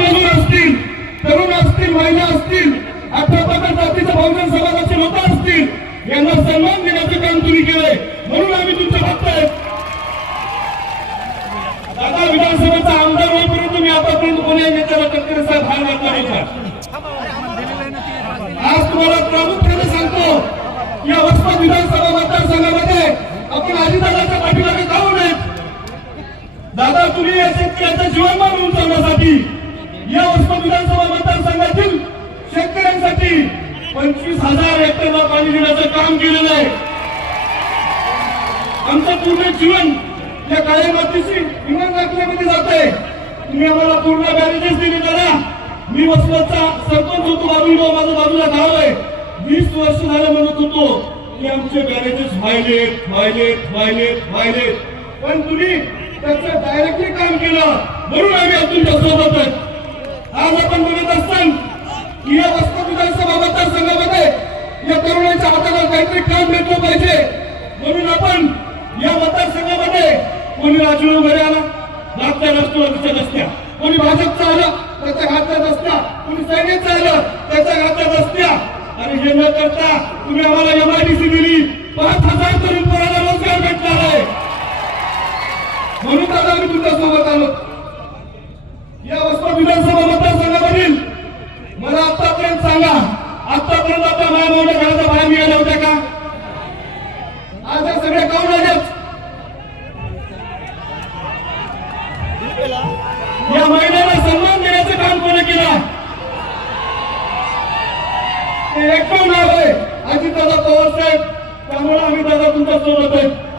तरुण असतील तरुण असतील महिला असतील अठरा पगार बहुजन समाजाचे लोक असतील यांना सन्मान देण्याचं काम तुम्ही केलंय. म्हणून आम्ही तुमच्या भक्त आहे दादा विधानसभेचा आमदार होईपर्यंत मी आतापर्यंत कोणी नेत्याला तटकरे साहेब घातला होता आज तुम्हाला प्रामुख्याने सांगतो या वस्ताद विधानसभा मतदारसंघामध्ये आपण अजितदादाच्या पाठीमागे जाऊ नये दादा तुम्ही या शेतकऱ्याचं जीवनमान उंचावण्यासाठी या वसमत विधानसभा मतदारसंघातील शेतकऱ्यांसाठी पंचवीस हजार हेक्टरला पाणी देण्याचं काम केलेलं आहे. आमचं पूर्ण जीवन या काळ्या मातीशी विमान दाखल्यामध्ये जात आहे तुम्ही आम्हाला पूर्ण बॅरेजेस दिले दादा मी वसमतचा सरपंच होतो बाजूला माझं बाजूला गाव आहे. वीस वर्ष झालं म्हणत होतो की आमचे बॅरेजेस व्हायलेत व्हायलेत व्हायलेत व्हायलेत पण तुम्ही त्याचं डायरेक्टली काम केलं. म्हणून आम्ही अजून तुमच्यासोबत आज आपण बघत असताना की या वसमत विधानसभा मतदारसंघामध्ये या तरुणांच्या हाताला काहीतरी काम भेटलं पाहिजे. म्हणून आपण या मतदारसंघामध्ये कोणी राजू वगैरे आला? मागच्या राष्ट्रवादीच्या रस्त्या. कोणी भाजपचा आलं? त्याच्या घातल्या रस्त्या कोणी सैनिकचा आलं? त्याच्या घातल्या रस्त्या. आणि हे न करता तुम्ही आम्हाला एमआयडीसी दिली. पाच हजार तरुण पोराला रोजगार भेटणार आहे. म्हणून आता आम्ही तुमच्यासोबत आलो. या वस्तू विधानसभा मतदारसंघामधील मला आतापर्यंत सांगा. आतापर्यंत आपल्या माया मोठ्या घराचा बाहेर निघाल्या होत्या का आज सगळे सगळ्या काऊन आल्यात या महिन्याला सन्मान देण्याचं काम कोणी केलं? ते एकटं नाव आहे. अजित दादा पवार साहेब. त्यामुळे आम्ही दादा तुमच्यासोबत आहे.